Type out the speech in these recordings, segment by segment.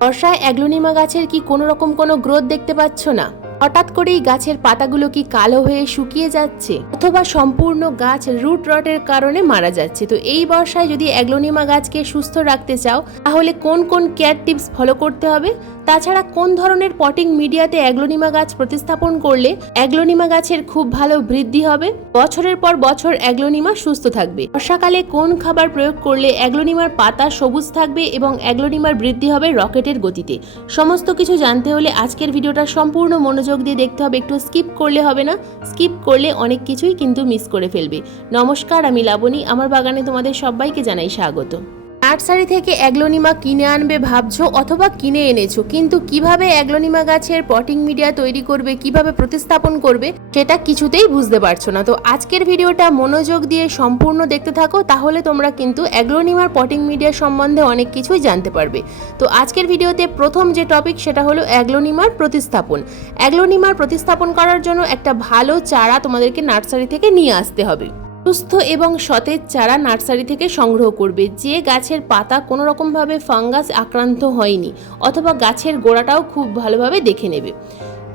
বর্ষায় অ্যাগ্লোনিমা গাছের কি কোনো রকম কোনো গ্রোথ দেখতে পাচ্ছ না? হঠাৎ করেই গাছের পাতাগুলো কি কালো হয়ে শুকিয়ে যাচ্ছে, অথবা সম্পূর্ণ গাছ রুট রটের কারণে মারা যাচ্ছে? তো এই বর্ষায় যদি অ্যাগ্লোনিমা গাছকে সুস্থ রাখতে চাও, তাহলে কোন কোন কেয়ার টিপস ফলো করতে হবে? তাছাড়া কোন ধরনের পটিং মিডিয়াতে অ্যাগ্লোনিমা গাছ প্রতিস্থাপন করলে অ্যাগ্লোনিমা গাছের খুব ভালো বৃদ্ধি হবে, বছরের পর বছর অ্যাগ্লোনিমা সুস্থ থাকবে? বর্ষাকালে কোন খাবার প্রয়োগ করলে অ্যাগ্লোনিমার পাতা সবুজ থাকবে এবং অ্যাগ্লোনিমার বৃদ্ধি হবে রকেটের গতিতে? সমস্ত কিছু জানতে হলে আজকের ভিডিওটা সম্পূর্ণ মনোযোগ দিয়ে দেখতে হবে, একটু স্কিপ করলে হবে না। স্কিপ করলে অনেক কিছুই কিন্তু মিস করে ফেলবে। নমস্কার, আমি লাবণী, আমার বাগানে তোমাদের সবাইকে জানাই স্বাগত। নার্সারি থেকে অ্যাগ্লোনিমা কিনে আনবে ভাবছো, অথবা কিনে এনেছো, কিন্তু কিভাবে অ্যাগ্লোনিমা গাছের পটিং মিডিয়া তৈরি করবে, কিভাবে প্রতিস্থাপন করবে, সেটা কিছুতেই বুঝতে পারছো না। তো আজকের ভিডিওটা মনোযোগ দিয়ে সম্পূর্ণ দেখতে থাকো, তাহলে তোমরা কিন্তু অ্যাগ্লোনিমার পটিং মিডিয়া সম্বন্ধে অনেক কিছুই জানতে পারবে। তো আজকের ভিডিওতে প্রথম যে টপিক সেটা হলো অ্যাগ্লোনিমার প্রতিস্থাপন। অ্যাগ্লোনিমার প্রতিস্থাপন করার জন্য একটা ভালো চারা তোমাদেরকে নার্সারি থেকে নিয়ে আসতে হবে। সুস্থ এবং সতেজ চারা নার্সারি থেকে সংগ্রহ করবে, যে গাছের পাতা কোনো রকমভাবে ফাঙ্গাস আক্রান্ত হয়নি, অথবা গাছের গোড়াটাও খুব ভালোভাবে দেখে নেবে।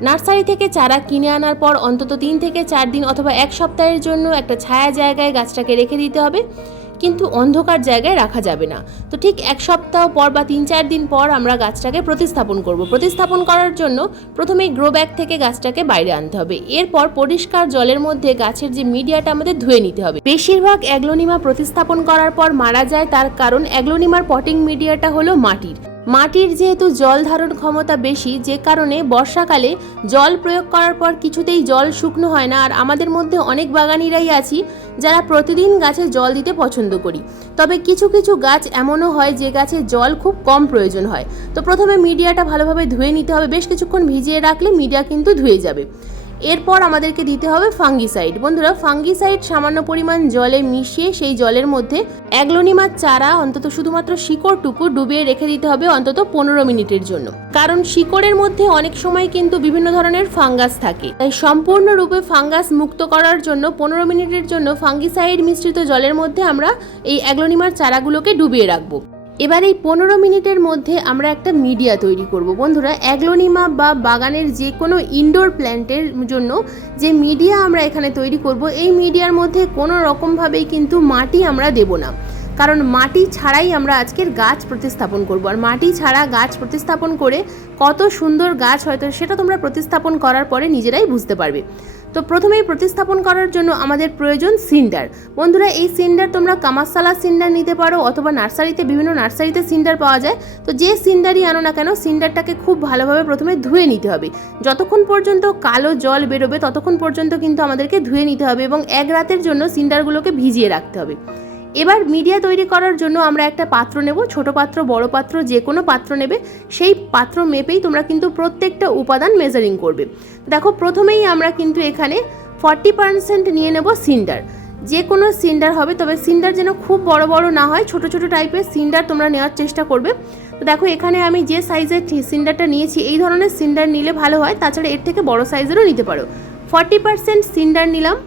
নার্সারি থেকে চারা কিনে আনার পর অন্তত 3 থেকে 4 দিন অথবা 1 সপ্তাহের জন্য একটা ছায়া জায়গায় গাছটাকে রেখে দিতে হবে, কিন্তু অন্ধকার জায়গায় রাখা যাবে না। তো ঠিক 1 সপ্তাহ পর বা 3-4 দিন পর আমরা গাছটাকে প্রতিস্থাপন করব। প্রতিস্থাপন করার জন্য প্রথমেই গ্রো ব্যাগ থেকে গাছটাকে বাইরে আনতে হবে। এরপর পরিষ্কার জলের মধ্যে গাছের যে মিডিয়াটা আমাদের ধুয়ে নিতে হবে। বেশিরভাগ অ্যাগ্লোনিমা প্রতিস্থাপন করার পর মারা যায়, তার কারণ অ্যাগ্লোনিমার পটিং মিডিয়াটা হলো মাটির যেহেতু জল ধারণ ক্ষমতা বেশি, যে কারণে বর্ষাকালে জল প্রয়োগ করার পর কিছুতেই জল শুকনো হয় না। আর আমাদের মধ্যে অনেক বাগানিরাই আছি যারা প্রতিদিন গাছে জল দিতে পছন্দ করি, তবে কিছু কিছু গাছ এমনও হয় যে গাছে জল খুব কম প্রয়োজন হয়। তো প্রথমে মিডিয়াটা ভালোভাবে ধুয়ে নিতে হবে, বেশ কিছুক্ষণ ভিজিয়ে রাখলে মিডিয়া কিন্তু ধুয়ে যাবে। এরপর আমাদেরকে দিতে হবে ফাঙ্গিসাইড। বন্ধুরা, ফাঙ্গিসাইড সামান্য পরিমাণ জলে মিশিয়ে সেই জলের মধ্যে অ্যাগ্লোনিমার চারা অন্তত শুধুমাত্র শিকড়টুকু ডুবিয়ে রেখে দিতে হবে অন্তত 15 মিনিটের জন্য, কারণ শিকড়ের মধ্যে অনেক সময় কিন্তু বিভিন্ন ধরনের ফাঙ্গাস থাকে। তাই সম্পূর্ণরূপে ফাঙ্গাস মুক্ত করার জন্য 15 মিনিটের জন্য ফাঙ্গিসাইড মিশ্রিত জলের মধ্যে আমরা এই অ্যাগ্লোনিমার চারাগুলোকে ডুবিয়ে রাখবো। এবার এই 15 মিনিটের মধ্যে আমরা একটা মিডিয়া তৈরি করব। বন্ধুরা, অ্যাগ্লোনিমা বা বাগানের যে কোনো ইনডোর প্ল্যান্টের জন্য যে মিডিয়া আমরা এখানে তৈরি করব, এই মিডিয়ার মধ্যে কোনো রকমভাবেই কিন্তু মাটি আমরা দেব না, কারণ মাটি ছাড়াই আমরা আজকের গাছ প্রতিস্থাপন করব। আর মাটি ছাড়া গাছ প্রতিস্থাপন করে কত সুন্দর গাছ হয়তো সেটা তোমরা প্রতিস্থাপন করার পরে নিজেরাই বুঝতে পারবে। তো প্রথমেই প্রতিস্থাপন করার জন্য আমাদের প্রয়োজন সিন্ডার। বন্ধুরা, এই সিন্ডার তোমরা কামারসালা সিন্ডার নিতে পারো, অথবা নার্সারিতে বিভিন্ন নার্সারিতে সিন্ডার পাওয়া যায়। তো যে সিন্ডারই আনো না কেন, সিন্ডারটাকে খুব ভালোভাবে প্রথমে ধুয়ে নিতে হবে। যতক্ষণ পর্যন্ত কালো জল বেরোবে ততক্ষণ পর্যন্ত কিন্তু আমাদেরকে ধুয়ে নিতে হবে, এবং 1 রাতের জন্য সিন্ডারগুলোকে ভিজিয়ে রাখতে হবে। এবার মিডিয়া তৈরি করার জন্য আমরা একটা পাত্র নেব, ছোট পাত্র বড় পাত্র যে কোনো পাত্র নেবে। সেই পাত্র মেপেই তোমরা কিন্তু প্রত্যেকটা উপাদান মেজারিং করবে। দেখো, প্রথমেই আমরা কিন্তু এখানে 40% নিয়ে নেব সিন্ডার। যে কোনো সিন্ডার হবে, তবে সিন্ডার যেন খুব বড় বড় না হয়, ছোট ছোট টাইপের সিন্ডার তোমরা নেওয়ার চেষ্টা করবে। তো দেখো, এখানে আমি যে সাইজের সিন্ডারটা নিয়েছি এই ধরনের সিন্ডার নিলে ভালো হয়, তাছাড়া এর থেকে বড় সাইজেরও নিতে পারো। 40% সিন্ডার নিলাম।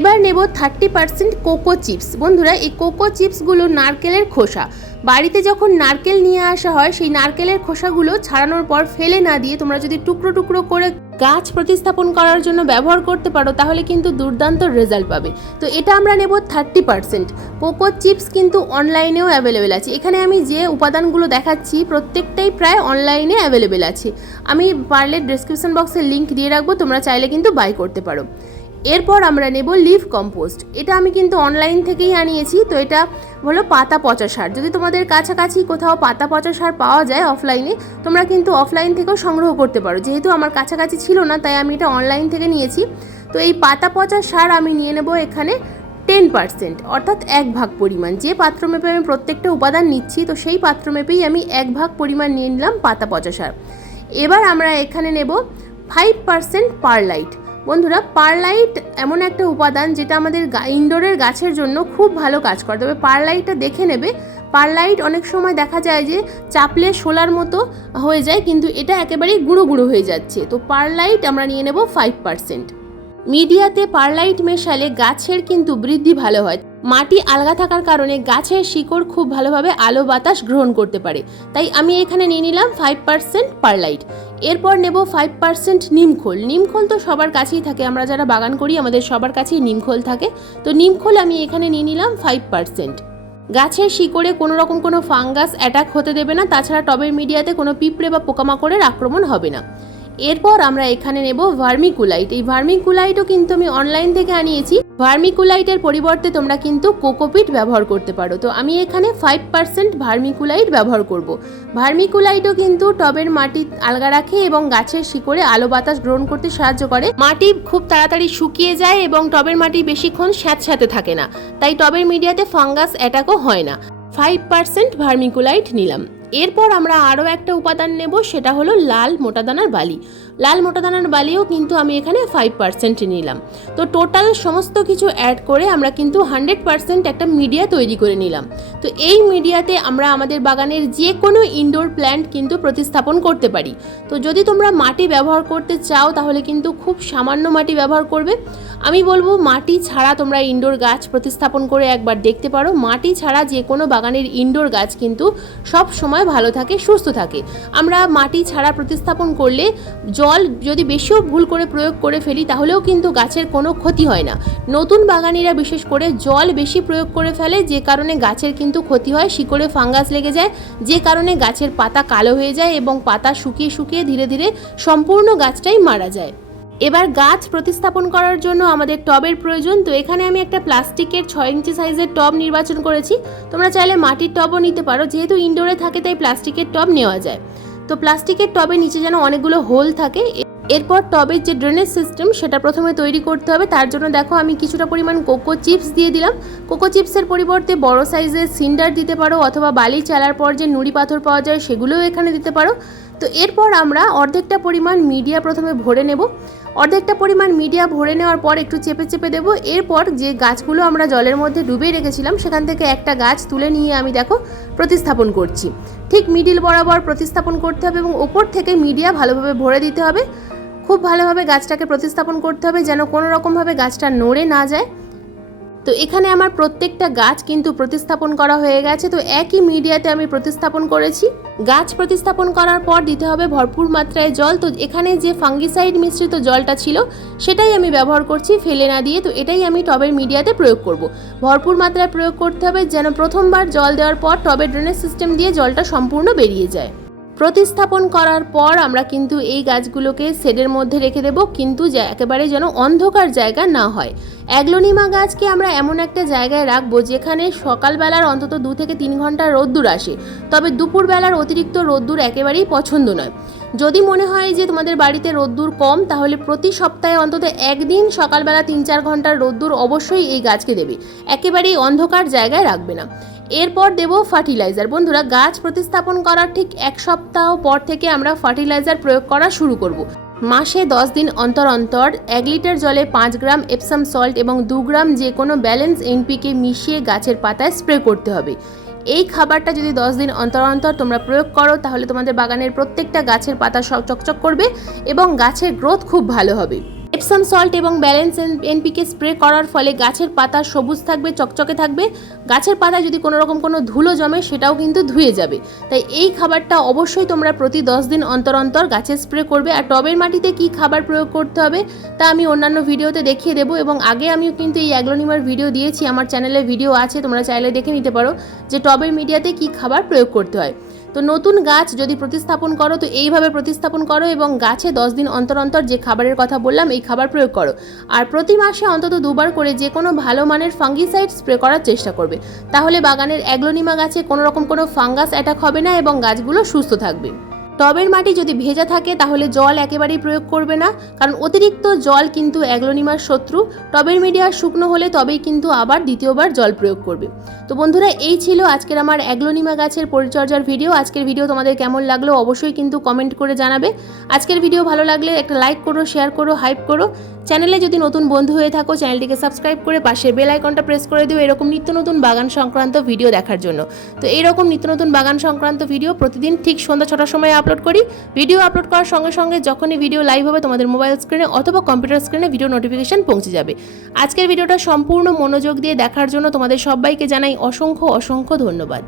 এবার নেব 30% কোকো চিপস। বন্ধুরা, এই কোকো চিপসগুলো নারকেলের খোসা। বাড়িতে যখন নারকেল নিয়ে আসা হয়, সেই নারকেলের খোসাগুলো ছাড়ানোর পর ফেলে না দিয়ে তোমরা যদি টুকরো টুকরো করে গাছ প্রতিস্থাপন করার জন্য ব্যবহার করতে পারো, তাহলে কিন্তু দুর্দান্ত রেজাল্ট পাবে। তো এটা আমরা নেব 30%। কোকো চিপস কিন্তু অনলাইনেও অ্যাভেলেবেল আছে। এখানে আমি যে উপাদানগুলো দেখাচ্ছি প্রত্যেকটাই প্রায় অনলাইনে অ্যাভেলেবেল আছে। আমি পারলে ডেসক্রিপশন বক্সে লিঙ্ক দিয়ে রাখবো, তোমরা চাইলে কিন্তু বাই করতে পারো। এরপর আমরা নেব লিভ কম্পোস্ট। এটা আমি কিন্তু অনলাইন থেকেই আনিয়েছি। তো এটা হলো পাতা পচা সার। যদি তোমাদের কাছাকাছি কোথাও পাতা পচা সার পাওয়া যায় অফলাইনে, তোমরা কিন্তু অফলাইন থেকেও সংগ্রহ করতে পারো। যেহেতু আমার কাছাকাছি ছিল না, তাই আমি এটা অনলাইন থেকে নিয়েছি। তো এই পাতা পচা সার আমি নিয়ে নেব এখানে 10%, অর্থাৎ 1 ভাগ পরিমাণ। যে পাত্র মেপে আমি প্রত্যেকটা উপাদান নিচ্ছি, তো সেই পাত্র মেপেই আমি 1 ভাগ পরিমাণ নিয়ে নিলাম পাতা পচা সার। এবার আমরা এখানে নেব 5% পারলাইট। বন্ধুরা, পারলাইট এমন একটা উপাদান যেটা আমাদের ইনডোরের গাছের জন্য খুব ভালো কাজ করে। তবে পারলাইটটা দেখে নেবে। পারলাইট অনেক সময় দেখা যায় যে চাপলে শোলার মতো হয়ে যায়, কিন্তু এটা একেবারেই গুঁড়ো গুঁড়ো হয়ে যাচ্ছে। তো পারলাইট আমরা নিয়ে নেব 5%। মিডিয়াতে পারলাইট মেশালে গাছের কিন্তু বৃদ্ধি ভালো হয়। মাটি আলগা থাকার কারণে গাছের শিকড় খুব ভালোভাবে আলো বাতাস গ্রহণ করতে পারে। তাই আমি এখানে নিয়ে নিলাম 5% পারলাইট। এরপর নেব 5% নিমখোল। নিমখোল তো সবার কাছেই থাকে, আমরা যারা বাগান করি আমাদের সবার কাছেই নিমখোল থাকে। তো নিমখোল আমি এখানে নিয়ে নিলাম 5%। গাছের শিকড়ে কোনো রকম কোনো ফাঙ্গাস অ্যাটাক হতে দেবে না, তাছাড়া টবের মিডিয়াতে কোনো পিঁপড়ে বা পোকামাকড়ের আক্রমণ হবে না। এরপর আমরা এখানে নেব ভার্মিকুলাইট। এই ভার্মিকুলাইটও কিন্তু আমি অনলাইন থেকে আনিয়েছি। ভার্মিকুলাইটের পরিবর্তে তোমরা কিন্তু কোকোপিট ব্যবহার করতে পারো। তো আমি এখানে 5% ভার্মিকুলাইট ব্যবহার করব। ভার্মিকুলাইটও কিন্তু টবের মাটি আলগা রাখে এবং গাছের শিকড়ে আলো বাতাস গ্রহণ করতে সাহায্য করে। মাটি খুব তাড়াতাড়ি শুকিয়ে যায় এবং টবের মাটি বেশিক্ষণ স্যাঁতস্যাঁতে থাকে না, তাই টবের মিডিয়াতে ফাঙ্গাস অ্যাটাকও হয় না। 5% ভার্মিকুলাইট নিলাম। এরপর আমরা আরও একটা উপাদান নেব, সেটা হলো লাল মোটাদানার বালি। লাল মোটাদানার বালিও কিন্তু আমি এখানে 5% নিলাম। তো টোটাল সমস্ত কিছু অ্যাড করে আমরা কিন্তু 100% একটা মিডিয়া তৈরি করে নিলাম। তো এই মিডিয়াতে আমরা আমাদের বাগানের যে কোনো ইনডোর প্ল্যান্ট কিন্তু প্রতিস্থাপন করতে পারি। তো যদি তোমরা মাটি ব্যবহার করতে চাও তাহলে কিন্তু খুব সামান্য মাটি ব্যবহার করবে। আমি বলবো মাটি ছাড়া তোমরা ইনডোর গাছ প্রতিস্থাপন করে একবার দেখতে পারো। মাটি ছাড়া যে কোনো বাগানের ইনডোর গাছ কিন্তু সব সময় ভালো থাকে, সুস্থ থাকে। আমরা মাটি ছাড়া প্রতিস্থাপন করলে জল যদি বেশিও ভুল করে প্রয়োগ করে ফেলি তাহলেও কিন্তু গাছের কোনো ক্ষতি হয় না। নতুন বাগানিরা বিশেষ করে জল বেশি প্রয়োগ করে ফেলে, যে কারণে গাছের কিন্তু ক্ষতি হয়, শিকড়ে ফাঙ্গাস লেগে যায়, যে কারণে গাছের পাতা কালো হয়ে যায় এবং পাতা শুকিয়ে শুকিয়ে ধীরে ধীরে সম্পূর্ণ গাছটাই মারা যায়। এবার গাছ প্রতিস্থাপন করার জন্য আমাদের টবের প্রয়োজন। তো এখানে আমি একটা প্লাস্টিকের 6 ইঞ্চি সাইজের টব নির্বাচন করেছি। তোমরা চাইলে মাটির টবও নিতে পারো, যেহেতু ইনডোরে থাকে তাই প্লাস্টিকের টব নেওয়া যায়। তো প্লাস্টিকের টবের নিচে যেন অনেকগুলো হোল থাকে। এরপর টবের যে ড্রেনেজ সিস্টেম সেটা প্রথমে তৈরি করতে হবে। তার জন্য দেখো আমি কিছুটা পরিমাণ কোকো চিপস দিয়ে দিলাম। কোকো চিপসের পরিবর্তে বড় সাইজের সিন্ডার দিতে পারো, অথবা বালি চালার পর যে নুড়ি পাথর পাওয়া যায় সেগুলোও এখানে দিতে পারো। তো এরপর আমরা অর্ধেকটা পরিমাণ মিডিয়া প্রথমে ভরে নেব। অর্ধেকটা পরিমাণ মিডিয়া ভরে নেওয়ার পর একটু চেপে চেপে দেবো। এরপর যে গাছগুলো আমরা জলের মধ্যে ডুবিয়ে রেখেছিলাম সেখান থেকে একটা গাছ তুলে নিয়ে আমি দেখো প্রতিস্থাপন করছি। ঠিক মিডিল বরাবর প্রতিস্থাপন করতে হবে এবং ওপর থেকে মিডিয়া ভালোভাবে ভরে দিতে হবে। খুব ভালোভাবে গাছটাকে প্রতিস্থাপন করতে হবে যেন কোনো রকমভাবে গাছটা নড়ে না যায়। তো এখানে আমার প্রত্যেকটা গাছ কিন্তু প্রতিস্থাপন করা হয়ে গেছে। তো একই মিডিয়াতে আমি প্রতিস্থাপন করেছি। গাছ প্রতিস্থাপন করার পর দিতে হবে ভরপুর মাত্রায় জল। তো এখানে যে ফাঙ্গিসাইড মিশ্রিত জলটা ছিল সেটাই আমি ব্যবহার করছি, ফেলে না দিয়ে। তো এটাই আমি টবের মিডিয়াতে প্রয়োগ করব। ভরপুর মাত্রায় প্রয়োগ করতে হবে যেন প্রথমবার জল দেওয়ার পর টবের ড্রেনেজ সিস্টেম দিয়ে জলটা সম্পূর্ণ বেরিয়ে যায়। প্রতিস্থাপন করার পর আমরা কিন্তু এই গাছগুলোকে শেডের মধ্যে রেখে দেব, কিন্তু একেবারে যেন অন্ধকার জায়গা না হয়। অ্যাগ্লোনিমা গাছকে আমরা এমন একটা জায়গায় রাখবো যেখানে সকালবেলার অন্তত 2 থেকে 3 ঘন্টা রোদ্দুর আসে, তবে দুপুরবেলার অতিরিক্ত রোদ্দুর একেবারেই পছন্দ নয়। যদি মনে হয় যে তোমাদের বাড়িতে রোদ্দুর কম, তাহলে প্রতি সপ্তাহে অন্তত একদিন সকালবেলা 3-4 ঘন্টার রোদ্দুর অবশ্যই এই গাছকে দেবে, একেবারেই অন্ধকার জায়গায় রাখবে না। এরপর দেব ফার্টিলাইজার। বন্ধুরা, গাছ প্রতিস্থাপন করার ঠিক 1 সপ্তাহ পর থেকে আমরা ফার্টিলাইজার প্রয়োগ করা শুরু করব। মাসে 10 দিন অন্তর অন্তর 1 লিটার জলে 5 গ্রাম এপসাম সল্ট এবং 2 গ্রাম যে কোনো ব্যালেন্স এনপিকে মিশিয়ে গাছের পাতায় স্প্রে করতে হবে। এই খাবারটা যদি 10 দিন অন্তর অন্তর তোমরা প্রয়োগ করো তাহলে তোমাদের বাগানের প্রত্যেকটা গাছের পাতা চকচক করবে এবং গাছের গ্রোথ খুব ভালো হবে। এপসাম সল্ট এবং ব্যালেন্স এনপিকে স্প্রে করার ফলে গাছের পাতা সবুজ থাকবে, চকচকে থাকবে। গাছের পাতায় যদি কোনো রকম কোনো ধুলো জমে সেটাও কিন্তু ধুয়ে যাবে। তাই এই খাবারটা অবশ্যই তোমরা প্রতি 10 দিন অন্তর অন্তর গাছে স্প্রে করবে। আর টবের মাটিতে কি খাবার প্রয়োগ করতে হবে তা আমি অন্যান্য ভিডিওতে দেখিয়ে দেবো, এবং আগে আমিও কিন্তু এই অ্যাগ্লোনিমার ভিডিও দিয়েছি, আমার চ্যানেলে ভিডিও আছে, তোমরা চাইলে দেখে নিতে পারো যে টবের মিডিয়াতে কি খাবার প্রয়োগ করতে হয়। তো নতুন গাছ যদি প্রতিস্থাপন করো তো এইভাবে প্রতিস্থাপন করো এবং গাছে 10 দিন অন্তর অন্তর যে খাবারের কথা বললাম এই খাবার প্রয়োগ করো। আর প্রতি মাসে অন্তত 2 বার করে যে কোনো ভালো মানের ফাঙ্গিসাইড স্প্রে করার চেষ্টা করবে। তাহলে বাগানের অ্যাগ্লোনিমা গাছে কোনো রকম কোনো ফাঙ্গাস অ্যাটাক হবে না এবং গাছগুলো সুস্থ থাকবে। টবের মাটি যদি ভেজা থাকে তাহলে জল একেবারেই প্রয়োগ করবে না, কারণ অতিরিক্ত জল কিন্তু অ্যাগ্লোনিমার শত্রু। টবের মিডিয়া শুকনো হলে তবেই কিন্তু আবার দ্বিতীয়বার জল প্রয়োগ করবে। তো বন্ধুরা, এই ছিল আজকের আমার অ্যাগ্লোনিমা গাছের পরিচর্যার ভিডিও। আজকের ভিডিও তোমাদের কেমন লাগলো অবশ্যই কিন্তু কমেন্ট করে জানাবে। আজকের ভিডিও ভালো লাগলে একটা লাইক করো, শেয়ার করো, হাইপ করো। চ্যানেলে যদি নতুন বন্ধু হয়ে থাকো চ্যানেলটিকে সাবস্ক্রাইব করে পাশের বেল আইকনটা প্রেস করে দিও এরকম নিত্য নতুন বাগান সংক্রান্ত ভিডিও দেখার জন্য। তো এইরকম নিত্য নতুন বাগান সংক্রান্ত ভিডিও প্রতিদিন ঠিক সন্ধ্যা 6টার সময় আপলোড করি। ভিডিও আপলোড করার সঙ্গে সঙ্গে যখনই ভিডিও লাইভ হবে তোমাদের মোবাইল স্ক্রিনে অথবা কম্পিউটার স্ক্রিনে ভিডিও নোটিফিকেশন পৌঁছে যাবে। আজকের ভিডিওটা সম্পূর্ণ মনোযোগ দিয়ে দেখার জন্য তোমাদের সবাইকে জানাই অসংখ্য অসংখ্য ধন্যবাদ।